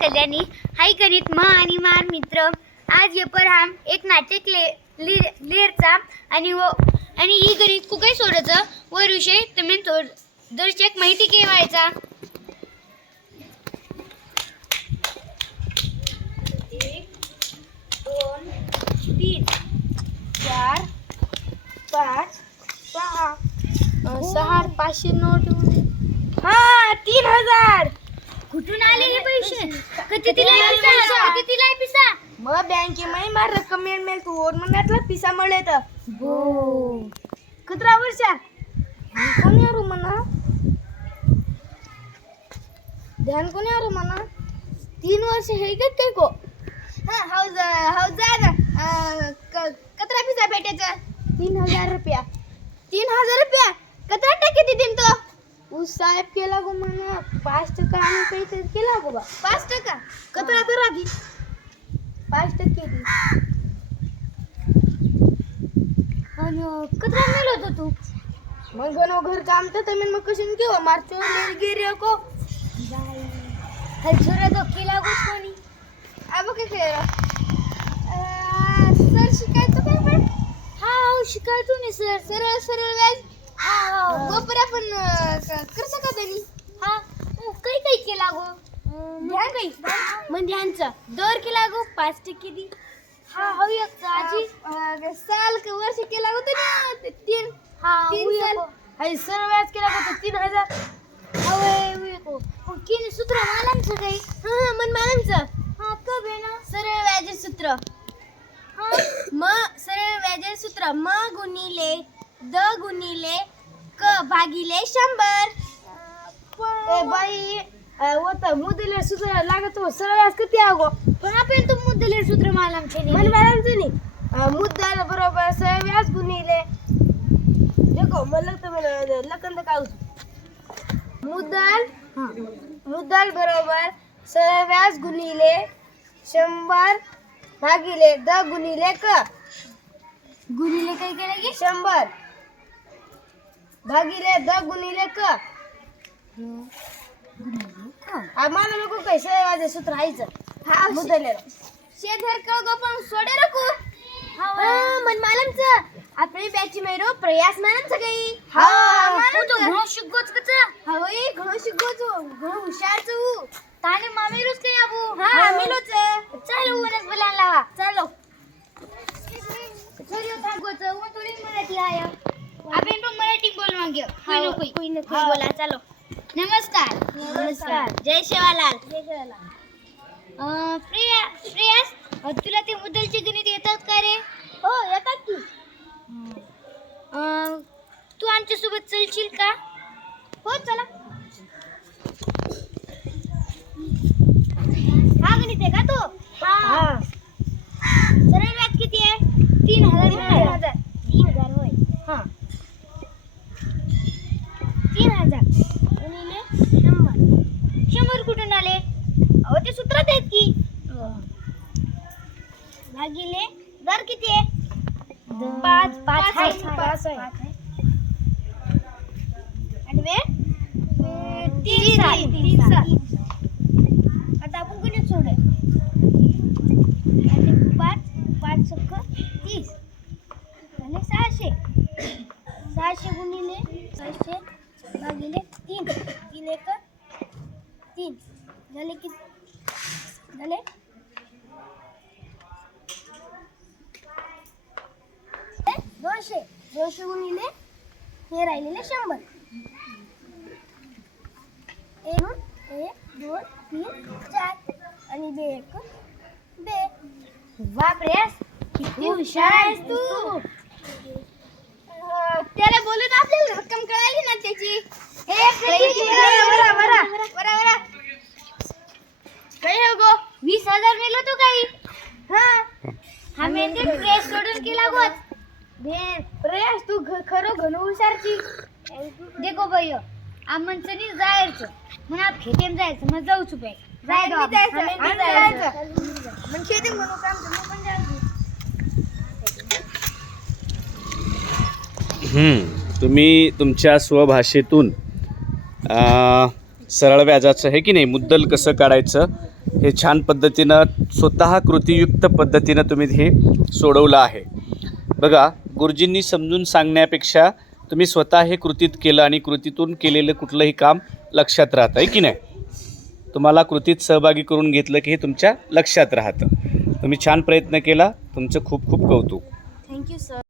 कल्याणी. हाय गणित म आणि मार मित्र. आज येपर हा एक नाटक ले लेरचा. आणि व आणि ही गणित कुठे सोडायचं? वर विषय तुम्ही दर्शक माहिती केवायचा. दोन तीन चार पाच सहा. सहा पाचशे नोट हा तीन हजार! कुठून आले हे पैसे कधी दिला पिसा? कधी दिला पिसा? मग बँकेमध्ये मला रक्कम मिळेल मिळेल तू ओर महिन्यातला पिसा मिळे तर. हो. कतरा वर्षा? कोणी यारू म्हणा? ध्यान कोणी यारू म्हणा? तीन वर्ष हे काय काय को? हा हाऊ जा हाऊ जा ना. अं, क- कतरा पिसा भेटायचा? तीन हजार रुपया. तीन हजार रुपया? कतरा टक्के देतील तो? ऊस साहेब केला गो म्हणा पाच टक्का आणि पैसे केला गो बा. पाच टक्का? कतरा तर आधी पाच टक्के दी आणि कधी मेल होतो तू. मग गनो घर काम तर तुम्ही मग कशी केव्हा मारतो लेर गिरी को हलसुरा तो केला गोस कोणी. अब काय केलं सर शिकायचं काय पण हा हो शिकायचो मी सर. सरळ सरळ व्याज. गोपर आपण करसा का त्यांनी हा काही काही केला गो ध्यान? काही म्हणजे ह्यांचा दर केला गो पाच टक्के दी. हा हो एक आजी साल का वर्ष केला होता ना ते तीन हा तीन साल. को. हाय सरळ व्याज केला होता तीन हजार. हवय उया को. मग किनी सूत्र मालांचं काही? हा मन मॅडमचं हा कब आहे ना सरळ व्याज सूत्र. हा. म सरळ व्याज सूत्र. म गुणिले द गुणिले क भागिले शंभर. ए बाई होत. मुदले सूत्र लागत हो सरळ व्याज किती आगो पण आपण तो मुद्दले सूत्र मालांचे मन मॅडमचं नाही मुद्दा बरोबर सरळ व्याज गुणिले. देखो मला मला लखन काय मुद्दल मुद्दल बरोबर सरळ व्याज गुणिले शंभर भागिले द गुणिले क. गुरुले काही केलं की शंभर. भागिले द गुणिले क आम्हाला नको काय सरळ व्याज सूत्र हायचं. हा मुद्दले शेधर कळगो पण सोडे रकू हा मन मालमचं. आपली बॅची मैरो प्रयास मालमचं काही तू तो घणो शिकवच कचा हवय घणं शिकवतो घणं हुशारचं ताने मामेरूच काही आबू हा मिलोच चालू उनच बोलायला लावा. चलो छोरी थांबवच ऊन थोडी मराठी आहे. आपण कोई कोई ना कोई हाव. बोला, चलो. नमस्कार. नमस्कार. जय शिवालाल. अं, प्रिया प्रियास अं, तुला ते मुद्दलचे गणित येतात का रे? हो येतात की. अं, तू आमच्यासोबत चलशील का? हो चला. हा गणित आहे का तो? हा. सरळ व्याज किती आहे? तीन. हजार. तीन हजार होय हा तीन हजार. गुणिले शंभर. शंभर कुठून आले? अहो ते सूत्रात आहेत की. भागिले दर किती आहे? पाच पाच आहे. पाच आहे. आणि वेळ? तीन आता आपण सोडूया आणि पाच पाच सख्ख तीस. आणि सहाशे. सहाशे गुणिले सहाशे. भागिले तीन तीन एक तीन झाले की झाले दोनशे दोनशे गुणिले हे राहिलेले शंभर एक एक दोन तीन चार आणि बे एक बे बापरे किती हुशार आहेस तू नेलो तो काही हा हा मेंदे प्रेस सोडून केला गोच तू खरं घन हुशारची देखो भैया आमचं नी जायचं म्हणून आप खेतेम जायचं मग जाऊ चुपे जाय दो आम्ही आपण. जायचं, आम्ही आम्ही जायचं. जायचं. मग शेती म्हणू काम तुम्ही पण जायचं. हम्म. तुम्ही तुमच्या स्वभाषेतून अ, सरळ व्याजाचं आहे की नाही मुद्दल कसं काढायचं हे छान पद्धतीनं स्वतः कृतीयुक्त पद्धतीनं तुम्ही हे सोडवलं आहे. बघा गुरुजींनी समजून सांगण्यापेक्षा तुम्ही स्वतः हे कृतीत केलं आणि कृतीतून केलेलं कुठलंही काम लक्षात राहतं आहे की नाही? तुम्हाला कृतीत सहभागी करून घेतलं की हे तुमच्या लक्षात राहतं. तुम्ही छान प्रयत्न केला. तुमचं खूप खूप कौतुक. Thank you sir